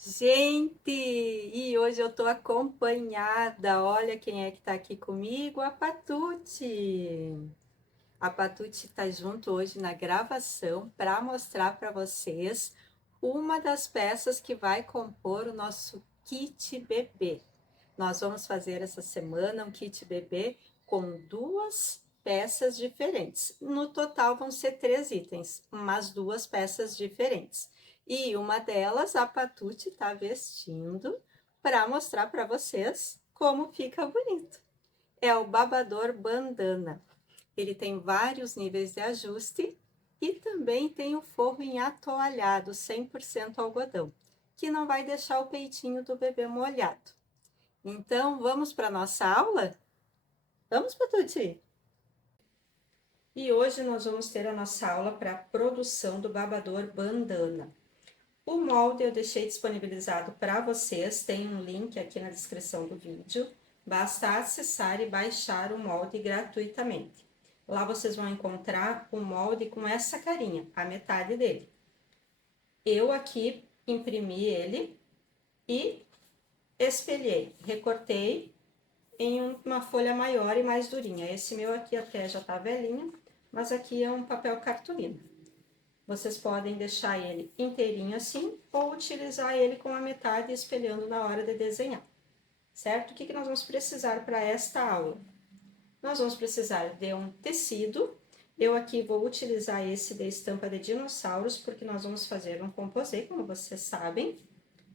Gente, e hoje eu tô acompanhada. Olha quem é que tá aqui comigo, a Patute. A Patute tá junto hoje na gravação para mostrar para vocês uma das peças que vai compor o nosso kit bebê. Nós vamos fazer essa semana um kit bebê com duas peças diferentes. No total vão ser 3 itens, mas duas peças diferentes. E uma delas a Patute está vestindo para mostrar para vocês como fica bonito. É o babador bandana. Ele tem vários níveis de ajuste e também tem o forro em atoalhado 100% algodão, que não vai deixar o peitinho do bebê molhado. Então, vamos para a nossa aula? Vamos, Patute? E hoje nós vamos ter a nossa aula para a produção do babador bandana. O molde eu deixei disponibilizado para vocês, tem um link aqui na descrição do vídeo. Basta acessar e baixar o molde gratuitamente. Lá vocês vão encontrar o molde com essa carinha, a metade dele. Eu aqui imprimi ele e espelhei, recortei em uma folha maior e mais durinha. Esse meu aqui até já tá velhinho, mas aqui é um papel cartolina. Vocês podem deixar ele inteirinho assim ou utilizar ele com a metade espelhando na hora de desenhar, certo? O que nós vamos precisar para esta aula? Nós vamos precisar de um tecido. Eu aqui vou utilizar esse de estampa de dinossauros, porque nós vamos fazer um composê, como vocês sabem.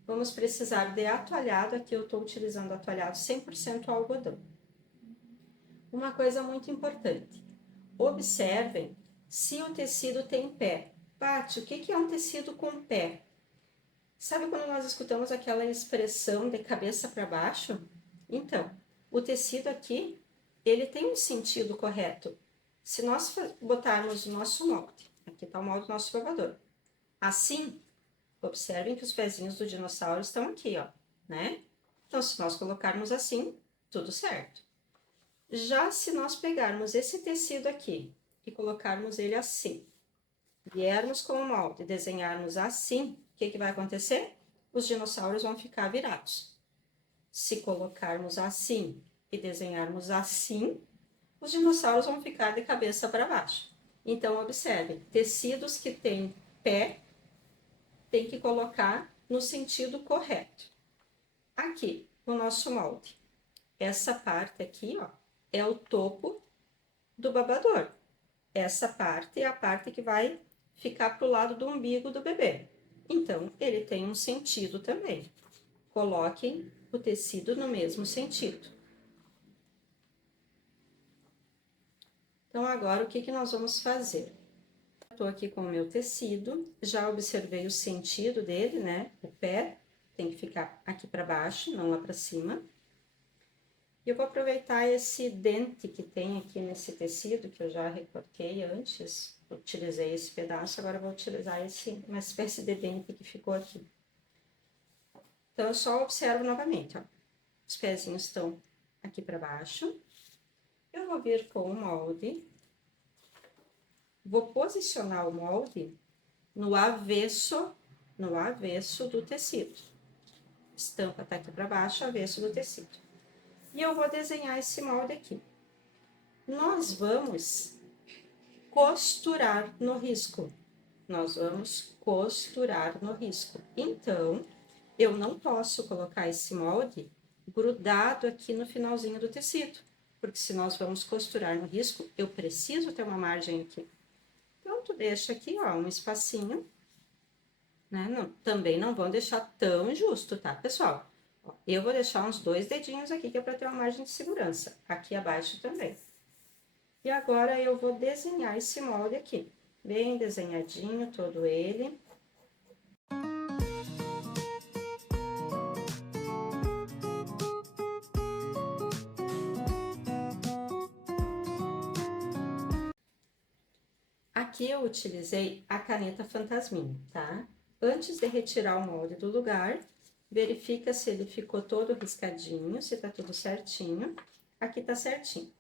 Vamos precisar de atoalhado, aqui eu estou utilizando atoalhado 100% algodão. Uma coisa muito importante, observem se o tecido tem pé. Paty, o que é um tecido com pé? Sabe quando nós escutamos aquela expressão de cabeça para baixo? Então, o tecido aqui, ele tem um sentido correto. Se nós botarmos o nosso molde, aqui está o molde do nosso babador, assim, observem que os pezinhos do dinossauro estão aqui, ó, né? Então, se nós colocarmos assim, tudo certo. Já se nós pegarmos esse tecido aqui e colocarmos ele assim, viermos com o molde e desenharmos assim, o que vai acontecer? Os dinossauros vão ficar virados. Se colocarmos assim e desenharmos assim, os dinossauros vão ficar de cabeça para baixo. Então, observe, tecidos que têm pé, tem que colocar no sentido correto. Aqui, no nosso molde, essa parte aqui, ó, é o topo do babador. Essa parte é a parte que vai ficar pro lado do umbigo do bebê. Então, ele tem um sentido também. Coloquem o tecido no mesmo sentido. Então, agora, o que nós vamos fazer? Estou aqui com o meu tecido, já observei o sentido dele, né? O pé tem que ficar aqui para baixo, não lá para cima. E eu vou aproveitar esse dente que tem aqui nesse tecido, que eu já recortei antes, utilizei esse pedaço, agora eu vou utilizar uma espécie de dente que ficou aqui. Então, eu só observo novamente, ó. Os pezinhos estão aqui para baixo. Eu vou vir com o molde, vou posicionar o molde no avesso do tecido. Estampa tá aqui para baixo, avesso do tecido. E eu vou desenhar esse molde aqui. Nós vamos costurar no risco. Nós vamos costurar no risco. Então, eu não posso colocar esse molde grudado aqui no finalzinho do tecido, porque se nós vamos costurar no risco, eu preciso ter uma margem aqui. Então, tu deixa aqui, ó, um espacinho, né? Não, também não vão deixar tão justo, tá, pessoal? Ó, eu vou deixar uns 2 dedinhos aqui, que é para ter uma margem de segurança. Aqui abaixo também. E agora, eu vou desenhar esse molde aqui. Bem desenhadinho, todo ele. Aqui eu utilizei a caneta Fantasminha, tá? Antes de retirar o molde do lugar, verifica se ele ficou todo riscadinho, se tá tudo certinho. Aqui tá certinho.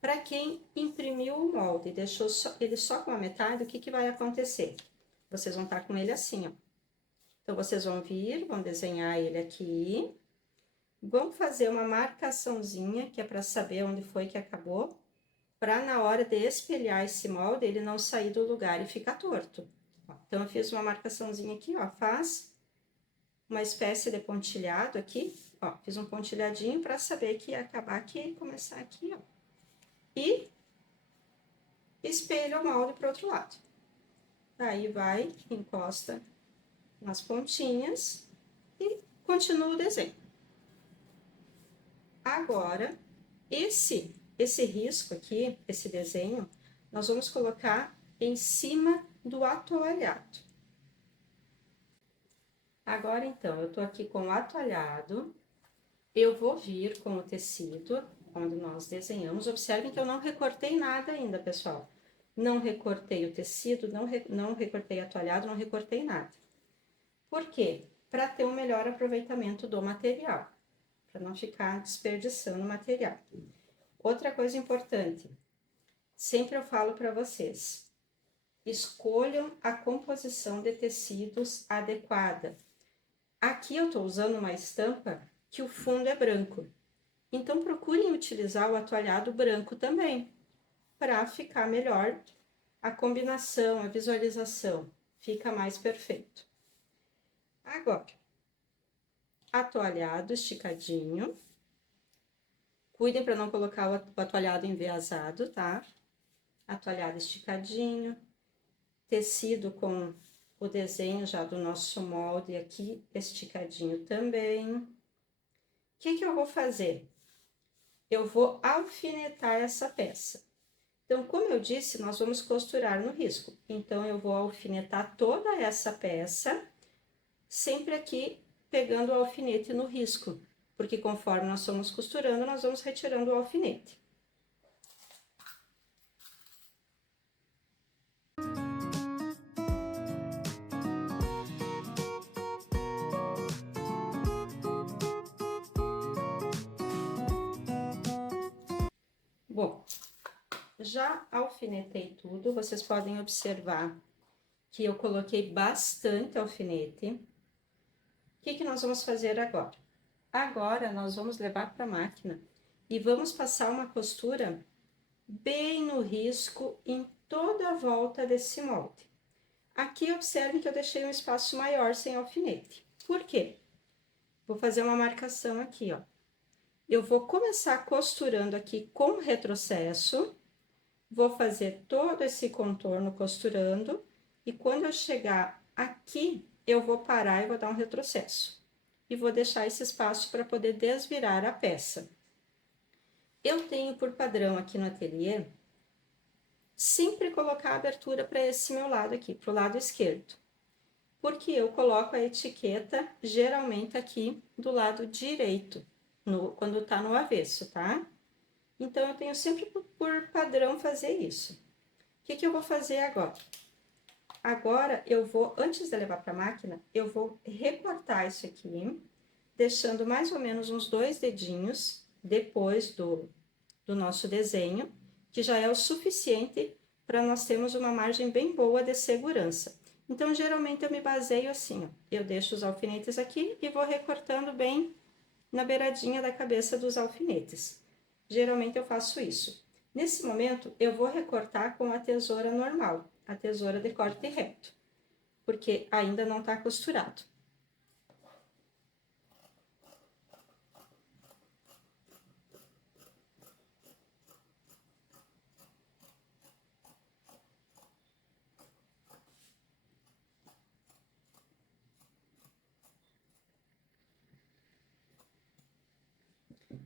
Para quem imprimiu o molde e deixou ele só com a metade, o que vai acontecer? Vocês vão estar com ele assim, ó. Então, vocês vão vir, vão desenhar ele aqui, vão fazer uma marcaçãozinha, que é para saber onde foi que acabou, para na hora de espelhar esse molde, ele não sair do lugar e ficar torto. Ó, então, eu fiz uma marcaçãozinha aqui, ó, faz uma espécie de pontilhado aqui, ó, fiz um pontilhadinho para saber que ia acabar aqui e começar aqui, ó. E espelha o molde para o outro lado. Aí vai, encosta nas pontinhas e continua o desenho. Agora, esse risco aqui, esse desenho, nós vamos colocar em cima do atoalhado. Agora, então, eu tô aqui com o atoalhado, eu vou vir com o tecido, onde nós desenhamos. Observem que eu não recortei nada ainda, pessoal. Não recortei o tecido, não recortei atoalhado, não recortei nada. Por quê? Para ter um melhor aproveitamento do material, para não ficar desperdiçando material. Outra coisa importante, sempre eu falo para vocês, escolham a composição de tecidos adequada. Aqui eu estou usando uma estampa que o fundo é branco, então procurem utilizar o atoalhado branco também, para ficar melhor a combinação, a visualização, fica mais perfeito. Agora, atoalhado esticadinho. Cuidem para não colocar o atoalhado enviesado, tá? Atoalhado esticadinho. Tecido com o desenho já do nosso molde aqui, esticadinho também. O que eu vou fazer? Eu vou alfinetar essa peça. Então, como eu disse, nós vamos costurar no risco. Então, eu vou alfinetar toda essa peça, sempre aqui pegando o alfinete no risco, porque conforme nós formos costurando, nós vamos retirando o alfinete. Bom, já alfinetei tudo, vocês podem observar que eu coloquei bastante alfinete. O que nós vamos fazer agora? Agora, nós vamos levar para a máquina e vamos passar uma costura bem no risco em toda a volta desse molde. Aqui, observe que eu deixei um espaço maior sem alfinete. Por quê? Vou fazer uma marcação aqui, ó. Eu vou começar costurando aqui com retrocesso, vou fazer todo esse contorno costurando, e quando eu chegar aqui, eu vou parar e vou dar um retrocesso. E vou deixar esse espaço para poder desvirar a peça. Eu tenho por padrão aqui no ateliê, sempre colocar a abertura para esse meu lado aqui, para o lado esquerdo. Porque eu coloco a etiqueta geralmente aqui do lado direito, quando tá no avesso, tá? Então, eu tenho sempre por padrão fazer isso. O que eu vou fazer agora? Agora, eu vou, antes de levar para a máquina, eu vou recortar isso aqui, deixando mais ou menos uns 2 dedinhos depois do nosso desenho, que já é o suficiente para nós termos uma margem bem boa de segurança. Então, geralmente, eu me baseio assim, ó, eu deixo os alfinetes aqui e vou recortando bem na beiradinha da cabeça dos alfinetes. Geralmente, eu faço isso. Nesse momento, eu vou recortar com a tesoura normal, a tesoura de corte reto, porque ainda não tá costurado.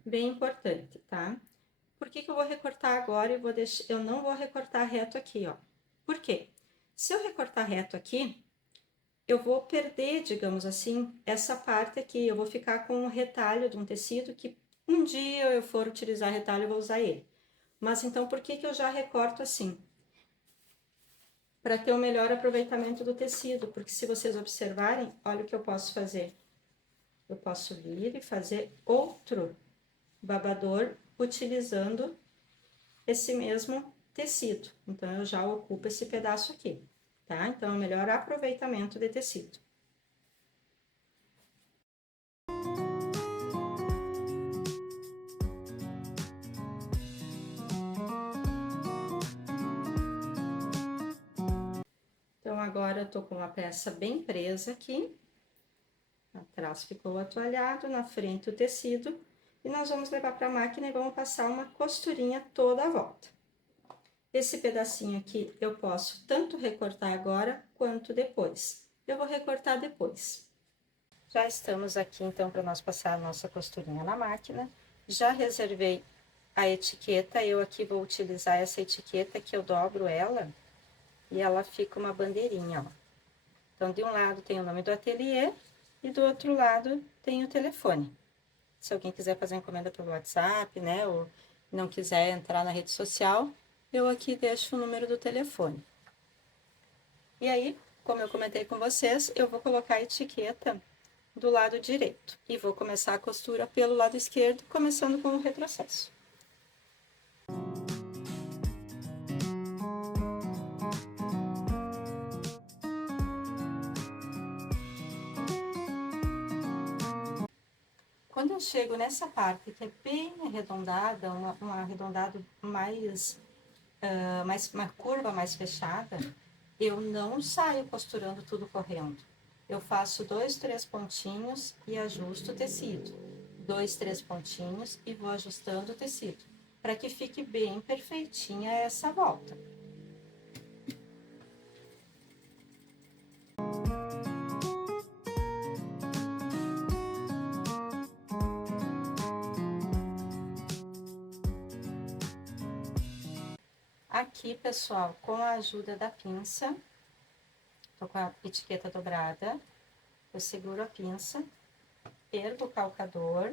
Bem importante, tá? Por que eu vou recortar agora e eu não vou recortar reto aqui, ó? Por quê? Se eu recortar reto aqui, eu vou perder, digamos assim, essa parte aqui. Eu vou ficar com um retalho de um tecido que um dia eu for utilizar retalho, eu vou usar ele. Mas então, por que eu já recorto assim? Para ter o melhor aproveitamento do tecido, porque se vocês observarem, olha o que eu posso fazer. Eu posso vir e fazer outro babador utilizando esse mesmo tecido. Então, eu já ocupo esse pedaço aqui, tá? Então, é o melhor aproveitamento de tecido. agora eu tô com a peça bem presa aqui. Atrás ficou atoalhado, na frente o tecido. E nós vamos levar para a máquina e vamos passar uma costurinha toda a volta. Esse pedacinho aqui eu posso tanto recortar agora quanto depois. Eu vou recortar depois. Já estamos aqui então para nós passar a nossa costurinha na máquina. Já reservei a etiqueta, eu aqui vou utilizar essa etiqueta que eu dobro ela e ela fica uma bandeirinha, ó. Então, de um lado tem o nome do ateliê e do outro lado tem o telefone. Se alguém quiser fazer encomenda pelo WhatsApp, né, ou não quiser entrar na rede social, eu aqui deixo o número do telefone. E aí, como eu comentei com vocês, eu vou colocar a etiqueta do lado direito e vou começar a costura pelo lado esquerdo, começando com o retrocesso. Quando eu chego nessa parte que é bem arredondada, um arredondado mais, uma curva mais fechada, eu não saio costurando tudo correndo. Eu faço 2, 3 pontinhos e ajusto o tecido. 2, 3 pontinhos e vou ajustando o tecido, para que fique bem perfeitinha essa volta. Aqui, pessoal, com a ajuda da pinça, tô com a etiqueta dobrada, eu seguro a pinça, ergo o calcador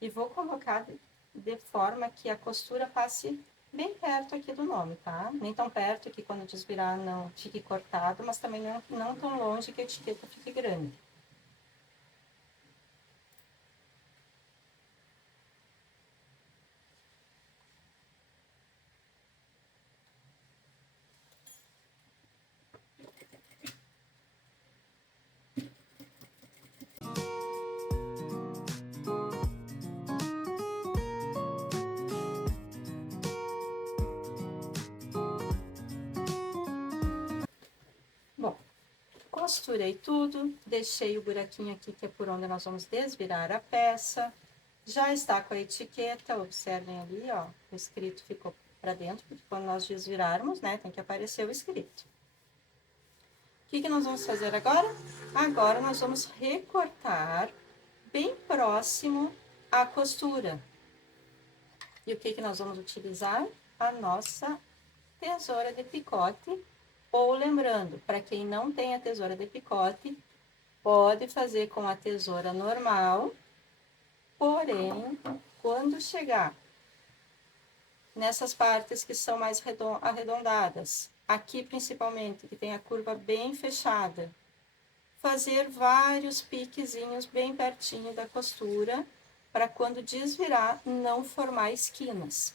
e vou colocar de forma que a costura passe bem perto aqui do nome, tá? Nem tão perto que quando desvirar não fique cortado, mas também não tão longe que a etiqueta fique grande. Bom, costurei tudo, deixei o buraquinho aqui que é por onde nós vamos desvirar a peça. Já está com a etiqueta, observem ali, ó, o escrito ficou para dentro, porque quando nós desvirarmos, né, tem que aparecer o escrito. O que nós vamos fazer agora? Agora nós vamos recortar bem próximo à costura. E o que nós vamos utilizar? A nossa tesoura de picote. Ou lembrando, para quem não tem a tesoura de picote, pode fazer com a tesoura normal, porém, quando chegar nessas partes que são mais arredondadas, aqui principalmente, que tem a curva bem fechada, fazer vários piquezinhos bem pertinho da costura, para quando desvirar, não formar esquinas.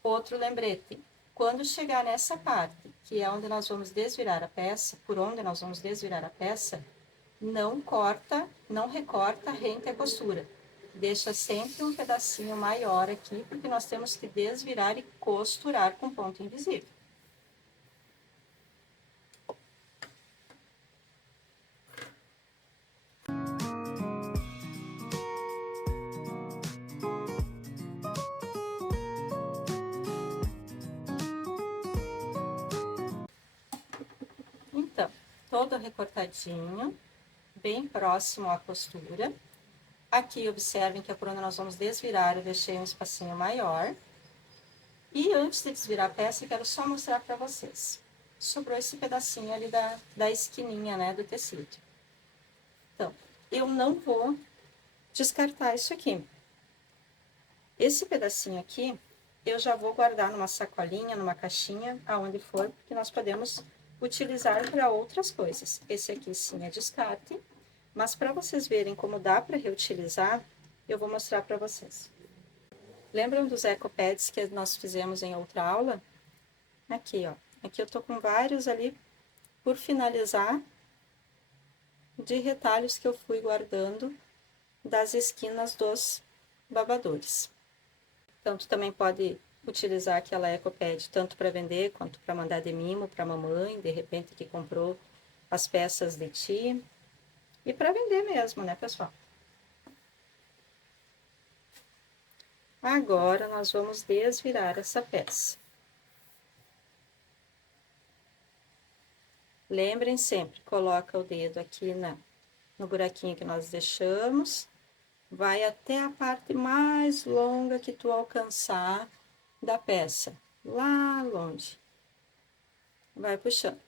Outro lembrete, quando chegar nessa parte, que é onde nós vamos desvirar a peça, por onde nós vamos desvirar a peça, não corta, não recorta rente a costura. Deixa sempre um pedacinho maior aqui, porque nós temos que desvirar e costurar com ponto invisível. Então, todo recortadinho, bem próximo à costura. Aqui, observem que é por onde nós vamos desvirar, eu deixei um espacinho maior. E antes de desvirar a peça, eu quero só mostrar para vocês. Sobrou esse pedacinho ali da esquininha, né, do tecido. Então, eu não vou descartar isso aqui. Esse pedacinho aqui, eu já vou guardar numa sacolinha, numa caixinha, aonde for, porque nós podemos utilizar para outras coisas. Esse aqui sim é descarte, mas para vocês verem como dá para reutilizar, eu vou mostrar para vocês. Lembram dos ecopads que nós fizemos em outra aula? Aqui, ó. Aqui eu tô com vários ali por finalizar de retalhos que eu fui guardando das esquinas dos babadores. Então, tu também pode utilizar aquela EcoPad tanto para vender quanto para mandar de mimo para mamãe, de repente que comprou as peças de ti, e para vender mesmo, né, pessoal? Agora nós vamos desvirar essa peça. Lembrem sempre, coloca o dedo aqui no buraquinho que nós deixamos, vai até a parte mais longa que tu alcançar da peça, lá longe. Vai puxando,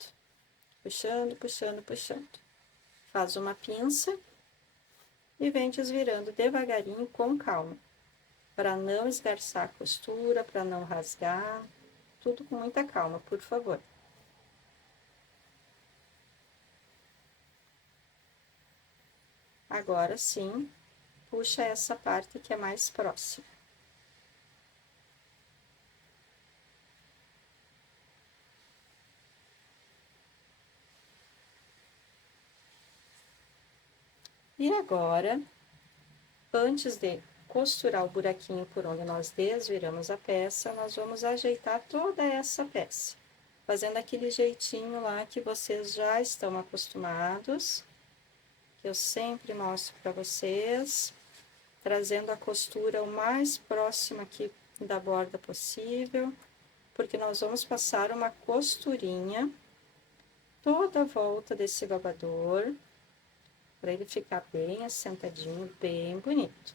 puxando, puxando, puxando. Faz uma pinça e vem desvirando devagarinho, com calma, para não esgarçar a costura, para não rasgar, tudo com muita calma, por favor. Agora sim, puxa essa parte que é mais próxima. E agora, antes de costurar o buraquinho por onde nós desviramos a peça, nós vamos ajeitar toda essa peça, fazendo aquele jeitinho lá que vocês já estão acostumados, que eu sempre mostro para vocês, trazendo a costura o mais próxima aqui da borda possível, porque nós vamos passar uma costurinha toda a volta desse babador, para ele ficar bem assentadinho, bem bonito.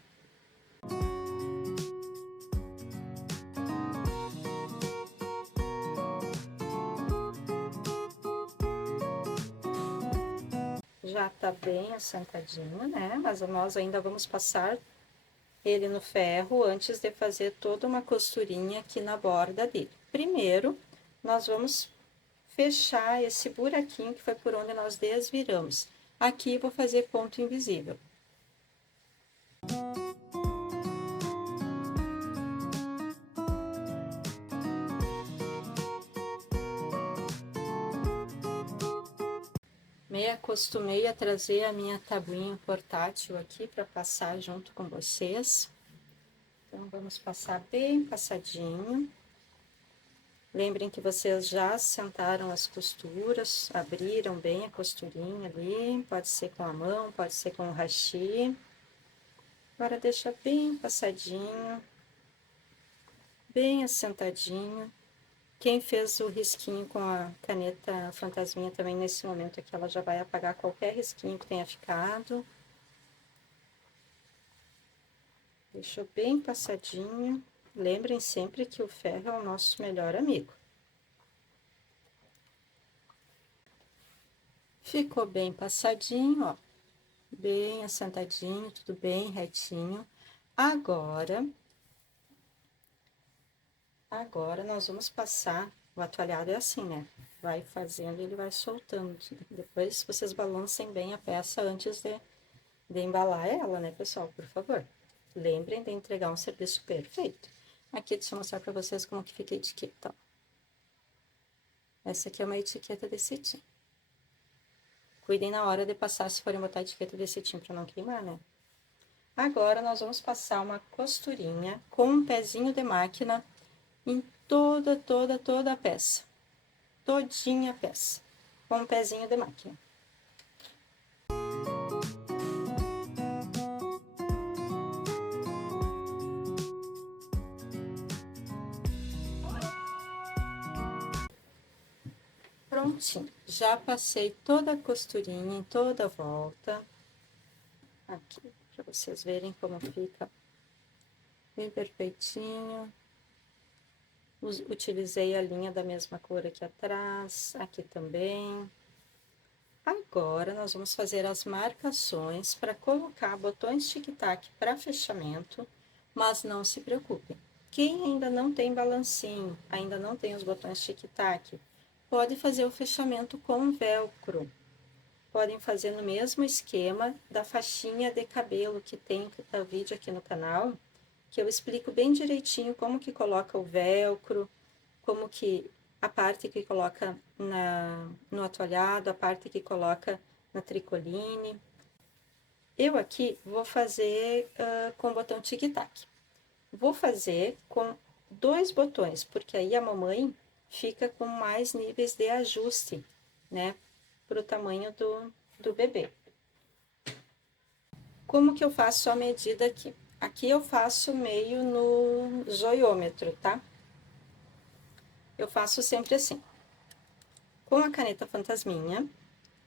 Já tá bem assentadinho, né? Mas nós ainda vamos passar ele no ferro antes de fazer toda uma costurinha aqui na borda dele. Primeiro, nós vamos fechar esse buraquinho que foi por onde nós desviramos. Aqui vou fazer ponto invisível. Me acostumei a trazer a minha tabuinha portátil aqui para passar junto com vocês. Então, vamos passar bem passadinho. Lembrem que vocês já sentaram as costuras, abriram bem a costurinha ali. Pode ser com a mão, pode ser com o hashi. Agora, deixa bem passadinho, bem assentadinho. Quem fez o risquinho com a caneta fantasminha também nesse momento aqui, ela já vai apagar qualquer risquinho que tenha ficado. Deixou bem passadinho. Lembrem sempre que o ferro é o nosso melhor amigo. Ficou bem passadinho, ó. Bem assentadinho, tudo bem retinho. Agora nós vamos passar, o atualhado é assim, né? Vai fazendo e ele vai soltando. Depois vocês balancem bem a peça antes de embalar ela, né, pessoal? Por favor. Lembrem de entregar um serviço perfeito. Aqui, deixa eu mostrar pra vocês como que fica a etiqueta, ó. Essa aqui é uma etiqueta de cetim. Cuidem na hora de passar, se forem botar a etiqueta de cetim pra não queimar, né? Agora, nós vamos passar uma costurinha com um pezinho de máquina em toda a peça. Todinha a peça. Com um pezinho de máquina. Prontinho. Já passei toda a costurinha em toda a volta. Aqui, para vocês verem como fica bem perfeitinho. Utilizei a linha da mesma cor aqui atrás, aqui também. Agora, nós vamos fazer as marcações para colocar botões tic-tac para fechamento, mas não se preocupem. Quem ainda não tem balancinho, ainda não tem os botões tic-tac, pode fazer o fechamento com velcro. Podem fazer no mesmo esquema da faixinha de cabelo que tem o vídeo aqui no canal, que eu explico bem direitinho como que coloca o velcro, como que a parte que coloca no atualhado, a parte que coloca na tricoline. Eu aqui vou fazer com o botão tic-tac. Vou fazer com 2 botões, porque aí a mamãe fica com mais níveis de ajuste, né, para o tamanho do bebê. Como que eu faço a medida aqui? Aqui eu faço meio no zoiômetro, tá? Eu faço sempre assim. Com a caneta fantasminha,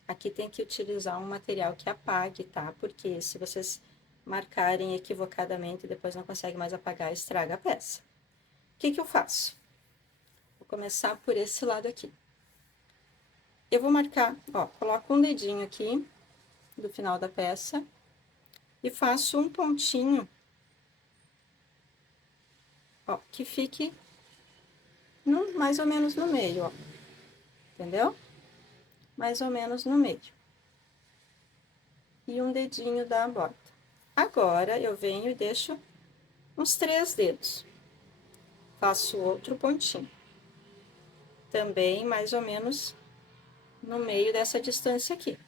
aqui tem que utilizar um material que apague, tá? Porque se vocês marcarem equivocadamente e depois não conseguem mais apagar, estraga a peça. O que que eu faço? Vou começar por esse lado aqui. Eu vou marcar, ó, coloco um dedinho aqui do final da peça e faço um pontinho, ó, que fique mais ou menos no meio, ó, entendeu? Mais ou menos no meio. E um dedinho da borda. Agora, eu venho e deixo uns 3 dedos. Faço outro pontinho. Também mais ou menos no meio dessa distância aqui.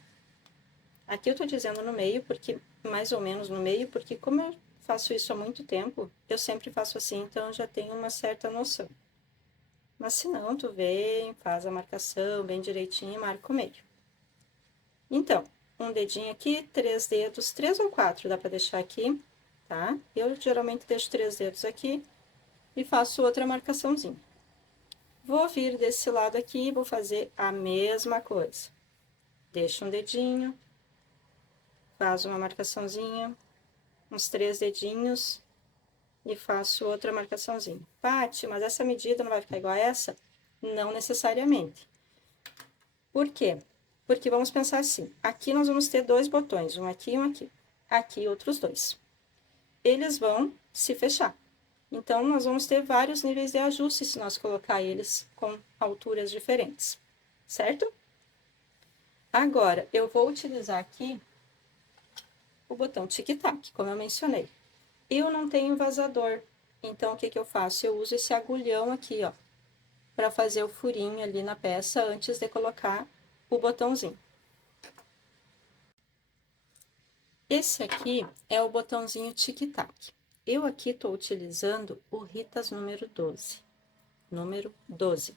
Aqui eu tô dizendo no meio, porque mais ou menos no meio, porque como eu faço isso há muito tempo, eu sempre faço assim, então eu já tenho uma certa noção. Mas se não, tu vem, faz a marcação bem direitinho e marca o meio. Então, um dedinho aqui, 3 dedos, 3 ou 4 dá pra deixar aqui, tá? Eu geralmente deixo 3 dedos aqui e faço outra marcaçãozinha. Vou vir desse lado aqui e vou fazer a mesma coisa. Deixo um dedinho, faz uma marcaçãozinha, uns 3 dedinhos e faço outra marcaçãozinha. Paty, mas essa medida não vai ficar igual a essa? Não necessariamente. Por quê? Porque vamos pensar assim, aqui nós vamos ter 2 botões, um aqui e um aqui. Aqui outros 2. Eles vão se fechar. Então, nós vamos ter vários níveis de ajuste se nós colocar eles com alturas diferentes, certo? Agora, eu vou utilizar aqui o botão tic-tac, como eu mencionei. Eu não tenho vazador, então o que que eu faço? Eu uso esse agulhão aqui, ó, para fazer o furinho ali na peça antes de colocar o botãozinho. Esse aqui é o botãozinho tic-tac. Eu aqui estou utilizando o Ritas número 12. Número 12.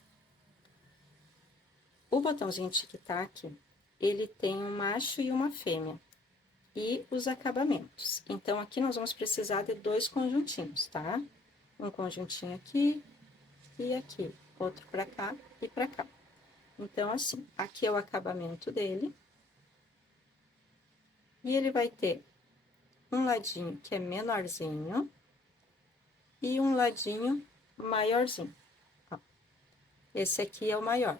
O botãozinho tic-tac, ele tem um macho e uma fêmea. E os acabamentos. Então, aqui nós vamos precisar de 2 conjuntinhos, tá? Um conjuntinho aqui e aqui. Outro pra cá e pra cá. Então, assim, aqui é o acabamento dele. E ele vai ter um ladinho que é menorzinho e um ladinho maiorzinho. Ó, esse aqui é o maior,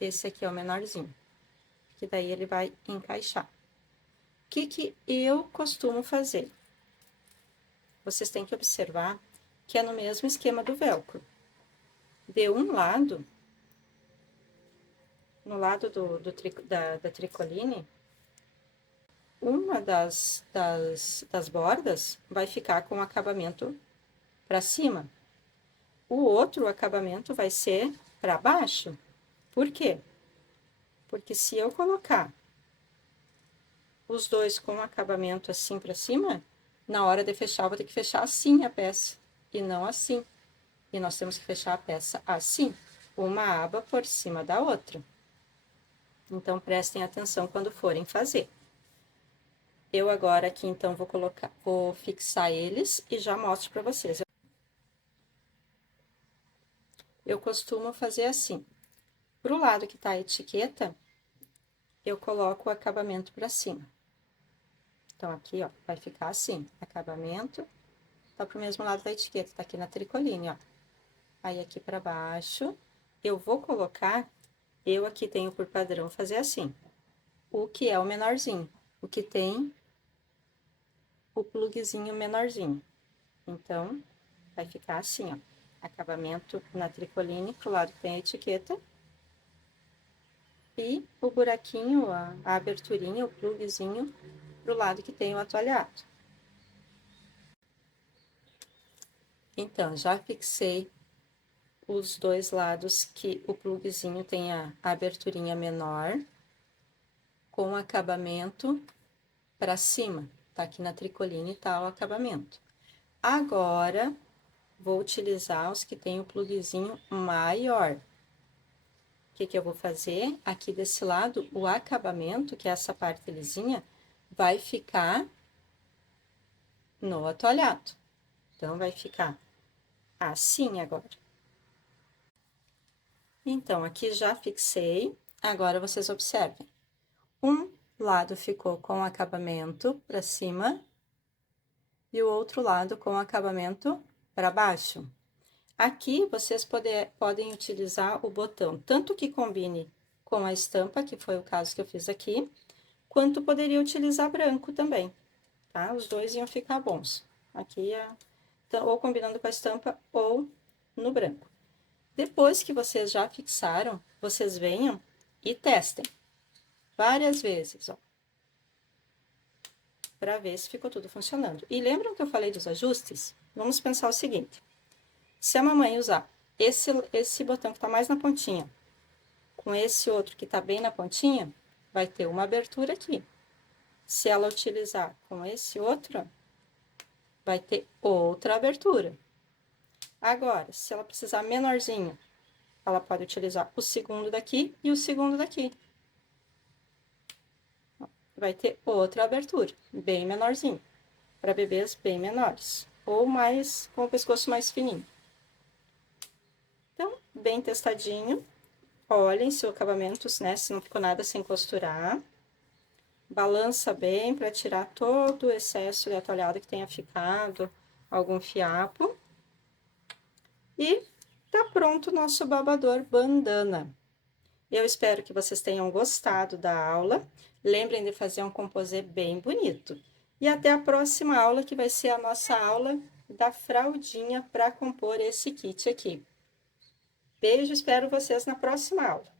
esse aqui é o menorzinho, que daí ele vai encaixar. O que que eu costumo fazer? Vocês têm que observar que é no mesmo esquema do velcro. De um lado, no lado da tricoline, uma das bordas vai ficar com o acabamento para cima. O outro acabamento vai ser para baixo. Por quê? Porque se eu colocar os dois com o acabamento assim para cima, na hora de fechar, eu vou ter que fechar assim a peça, e não assim. E nós temos que fechar a peça assim, uma aba por cima da outra. Então, prestem atenção quando forem fazer. Eu agora aqui, então, vou fixar eles e já mostro para vocês. Eu costumo fazer assim. Pro lado que tá a etiqueta, eu coloco o acabamento para cima. Então, aqui, ó, vai ficar assim, acabamento, tá pro mesmo lado da etiqueta, tá aqui na tricoline, ó. Aí, aqui para baixo, eu vou colocar, eu aqui tenho por padrão fazer assim, o que é o menorzinho, o que tem o plugzinho menorzinho. Então, vai ficar assim, ó, acabamento na tricoline, pro lado que tem a etiqueta, e o buraquinho, a aberturinha, o plugzinho, pro lado que tem o atualhado. Então, já fixei os dois lados que o plugzinho tem a aberturinha menor, com acabamento para cima, tá aqui na tricoline tá o acabamento. Agora, vou utilizar os que tem o pluguezinho maior. O que que eu vou fazer? Aqui desse lado, o acabamento, que é essa parte lisinha, vai ficar no atolhado. Então, vai ficar assim agora. Então, aqui já fixei. Agora, vocês observem. Um lado ficou com o acabamento para cima e o outro lado com o acabamento para baixo. Aqui, vocês podem utilizar o botão, tanto que combine com a estampa, que foi o caso que eu fiz aqui, quanto poderia utilizar branco também, tá? Os dois iam ficar bons. Aqui, ou combinando com a estampa ou no branco. Depois que vocês já fixaram, vocês venham e testem várias vezes, ó, para ver se ficou tudo funcionando. E lembram que eu falei dos ajustes? Vamos pensar o seguinte: se a mamãe usar esse botão que tá mais na pontinha, com esse outro que tá bem na pontinha, vai ter uma abertura aqui. Se ela utilizar com esse outro, vai ter outra abertura. Agora, se ela precisar menorzinho, ela pode utilizar o segundo daqui e o segundo daqui. Vai ter outra abertura, bem menorzinho, para bebês bem menores, ou mais, com o pescoço mais fininho. Então, bem testadinho. Olhem se o acabamento, né, se não ficou nada sem costurar. Balança bem para tirar todo o excesso de atolhado que tenha ficado, algum fiapo. E tá pronto o nosso babador bandana. Eu espero que vocês tenham gostado da aula. Lembrem de fazer um composê bem bonito. E até a próxima aula, que vai ser a nossa aula da fraldinha para compor esse kit aqui. Beijo, espero vocês na próxima aula.